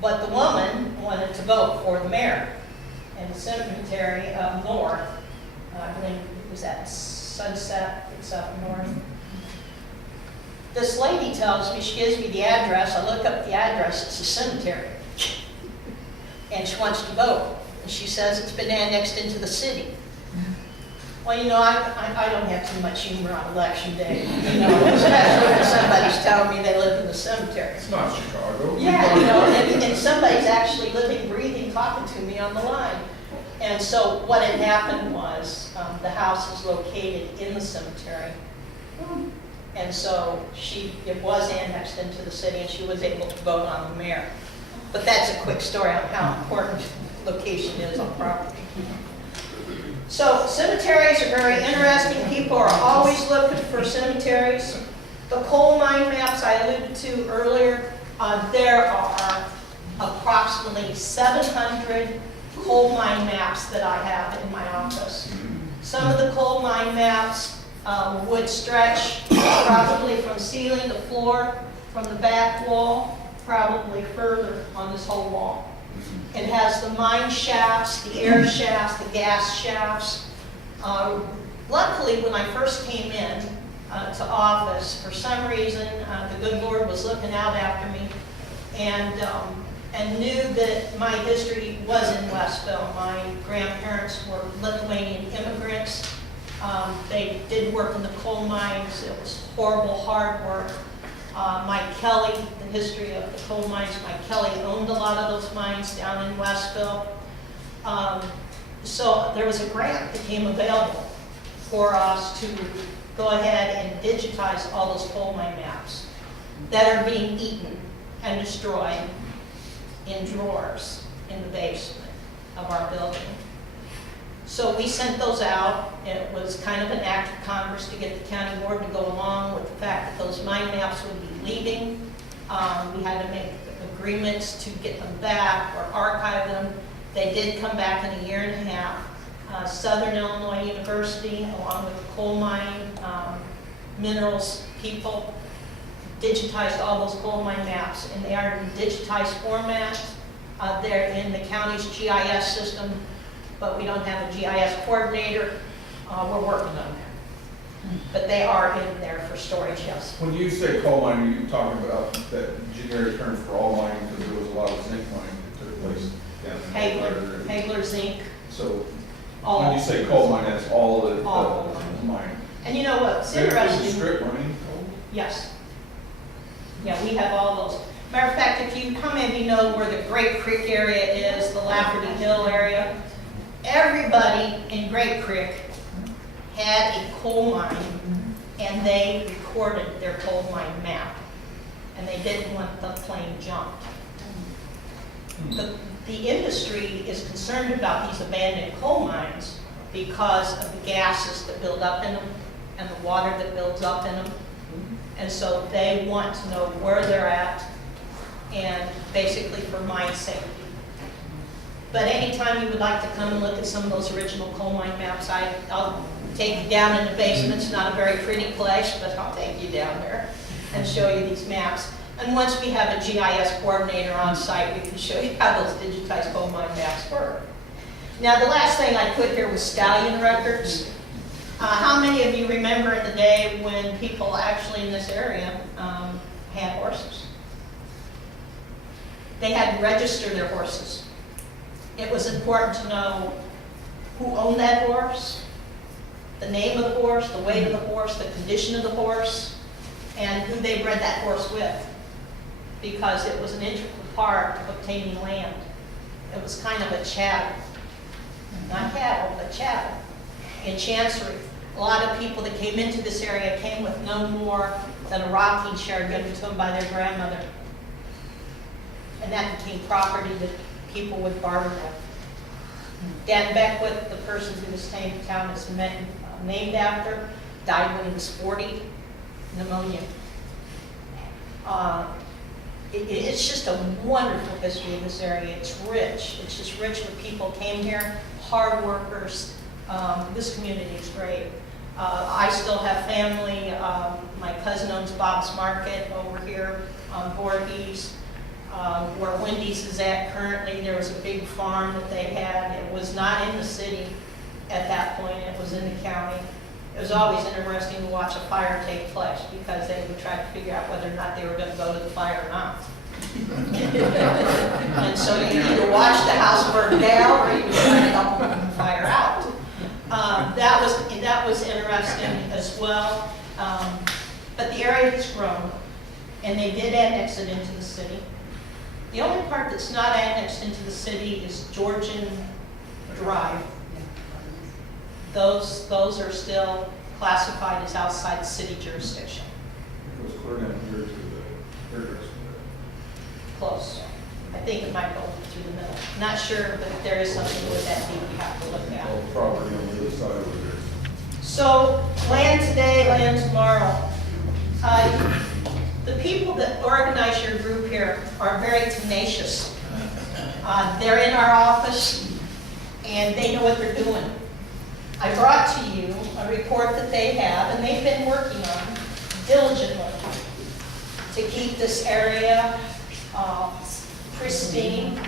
But the woman wanted to vote for the mayor. And the cemetery up north, I believe it was at Sunset, it's up north. This lady tells me, she gives me the address, I look up the address, it's a cemetery. And she wants to vote. And she says it's been annexed into the city. Well, you know, I don't have too much humor on election day, you know, especially when somebody's telling me they live in the cemetery. It's not Chicago. Yeah, you know, and somebody's actually living, breathing, talking to me on the line. And so what had happened was the house is located in the cemetery. And so it was annexed into the city and she was able to vote on the mayor. But that's a quick story on how important location is on property. So cemeteries are very interesting. People are always looking for cemeteries. The coal mine maps I alluded to earlier, there are approximately 700 coal mine maps that I have in my office. Some of the coal mine maps would stretch probably from ceiling to floor, from the back wall, probably further on this whole wall. It has the mine shafts, the air shafts, the gas shafts. Luckily, when I first came in to office, for some reason, the good Lord was looking out after me and knew that my history was in Westville. My grandparents were Lithuanian immigrants. They did work in the coal mines. It was horrible, hard work. Mike Kelly, the history of the coal mines, Mike Kelly owned a lot of those mines down in Westville. So there was a grant that came available for us to go ahead and digitize all those coal mine maps that are being eaten and destroyed in drawers in the basement of our building. So we sent those out. It was kind of an act of Congress to get the county board to go along with the fact that those mine maps would be leaving. We had to make agreements to get them back or archive them. They did come back in a year and a half. Southern Illinois University, along with the coal mine minerals people, digitized all those coal mine maps, and they are in digitized format. They're in the county's GIS system, but we don't have a GIS coordinator. We're working on that. But they are in there for storage, yes. When you say coal mine, are you talking about that generic term for all mining, because there was a lot of zinc mining that took place down there? Hagler zinc. So when you say coal mine, that's all the mine. And you know what's There's interesting? strip mining. Yes. Yeah, we have all those. Matter of fact, if you come in, you know where the Great Creek area is, the Lafferty Hill area. Everybody in Great Creek had a coal mine, and they recorded their coal mine map, and they didn't want the plane jumped. The industry is concerned about these abandoned coal mines because of the gases that build up in them and the water that builds up in them. And so they want to know where they're at, and basically for mine safety. But anytime you would like to come and look at some of those original coal mine maps, I'll take you down in the basement. It's not a very pretty place, but I'll take you down there and show you these maps. And once we have a GIS coordinator on site, we can show you how those digitized coal mine maps work. Now, the last thing I put here was stallion records. How many of you remember in the day when people actually in this area had horses? They had to register their horses. It was important to know who owned that horse, the name of the horse, the weight of the horse, the condition of the horse, and who they bred that horse with, because it was an integral part of obtaining land. It was kind of a chattel, not cattle, but chattel. In Chancery, a lot of people that came into this area came with no more than a rocking chair given to them by their grandmother. And that became property that people would barter with. Dan Beckwith, the person who this town is named after, died when he was 40, pneumonia. It's just a wonderful history in this area. It's rich. It's just rich with people came here, hard workers. This community is great. I still have family. My cousin owns Bob's Market over here on Voorhees. where Wendy's is at currently. There was a big farm that they had. It was not in the city at that point, it was in the county. It was always interesting to watch a fire take place because they would try to figure out whether or not they were going to go to the fire or not. And so you either watch the house burn down or you try to help put the fire out. That was interesting as well. But the area has grown, and they did annex it into the city. The only part that's not annexed into the city is Georgian Drive. Those are still classified as outside city jurisdiction. It goes clear down here to the hairdresser. Close. I think it might go through the middle. Not sure, but there is something with that deed we have to look at. All the property on the other side over there. So, land today, land tomorrow. The people that organize your group here are very tenacious. They're in our office, and they know what they're doing. I brought to you a report that they have, and they've been working on diligently to keep this area pristine,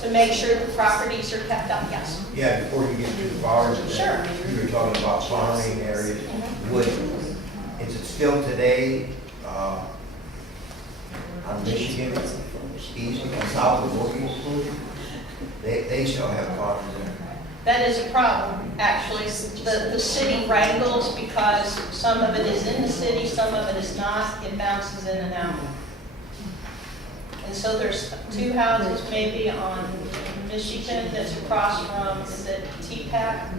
to make sure the properties are kept up. Yes? Yeah, before you get too far, Sure. you were talking about farming areas. Is it still today on Michigan, east and south of Voorhees? They still have farms there. That is a problem, actually. The city wrangles because some of it is in the city, some of it is not. It bounces in and out. And so there's 2 houses maybe on Michigan that's across from, is it T-Pack?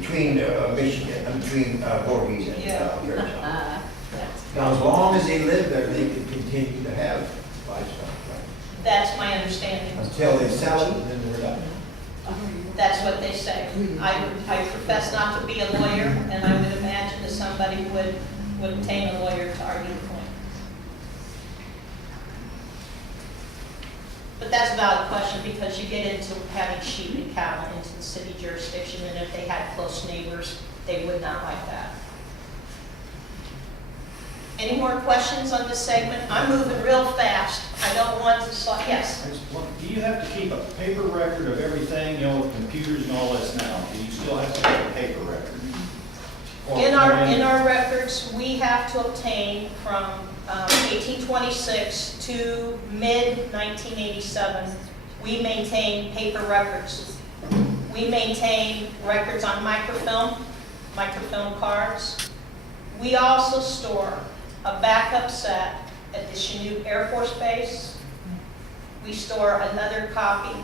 Between Michigan, between Voorhees and Fairchild. Yeah. Now, as long as they live there, they can continue to have livestock, right? That's my understanding. Until they sell it, then we're done. That's what they say. I profess not to be a lawyer, and I would imagine that somebody would obtain a lawyer to argue the point. But that's a valid question because you get into having sheep and cattle into the city jurisdiction, and if they had close neighbors, they would not like that. Any more questions on this segment? I'm moving real fast. I don't want to slow. Yes? Do you have to keep a paper record of everything, you know, with computers and all this now? Do you still have to have a paper record? In our records, we have to obtain from 1826 to mid-1987, we maintain paper records. We maintain records on microfilm cards. We also store a backup set at the Chinook Air Force Base. We store another copy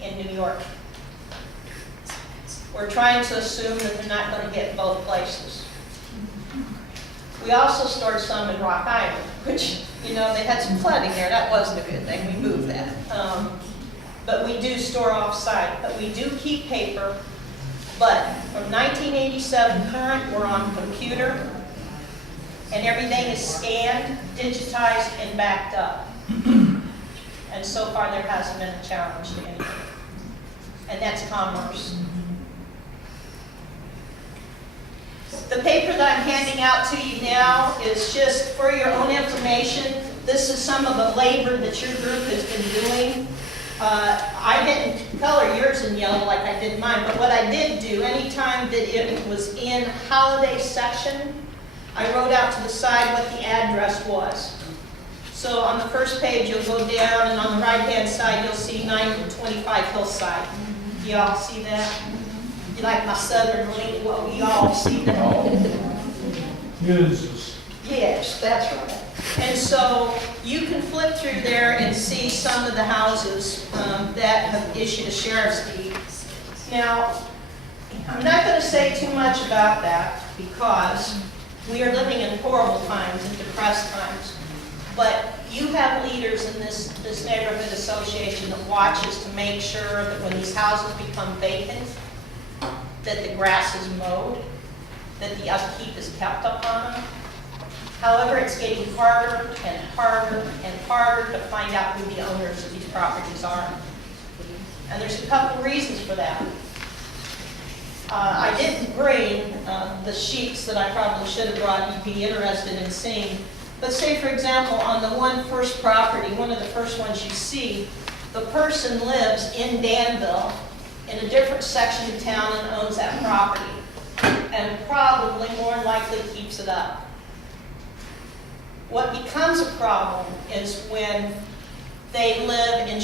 in New York. We're trying to assume that they're not going to get both places. We also stored some in Rock Island, which, you know, they had some flooding there. That wasn't a good thing. We moved that. But we do store off-site. But we do keep paper. But from 1987 current, we're on computer. And everything is scanned, digitized, and backed up. And so far, there hasn't been a challenge to anything. And that's commerce. The paper that I'm handing out to you now is just for your own information. This is some of the labor that your group has been doing. I didn't color yours in yellow like I did mine, but what I did do, anytime that it was in holiday section, I wrote out to the side what the address was. So on the first page, you'll go down, and on the right-hand side, you'll see 925 Hillside. Y'all see that? You like my southern lean? Well, we all see that. Yes, that's right. And so you can flip through there and see some of the houses that have issued a sheriff's deed. Now, I'm not going to say too much about that because we are living in horrible times and depressed times. But you have leaders in this neighborhood association that watches to make sure that when these houses become vacant, that the grass is mowed, that the upkeep is kept up on them. However, it's getting harder and harder and harder to find out who the owners of these properties are. And there's a couple of reasons for that. I didn't bring the sheets that I probably should have brought. You'd be interested in seeing. But say, for example, on the one first property, one of the first ones you see, the person lives in Danville, in a different section of town and owns that property, and probably more than likely keeps it up. What becomes a problem is when they live in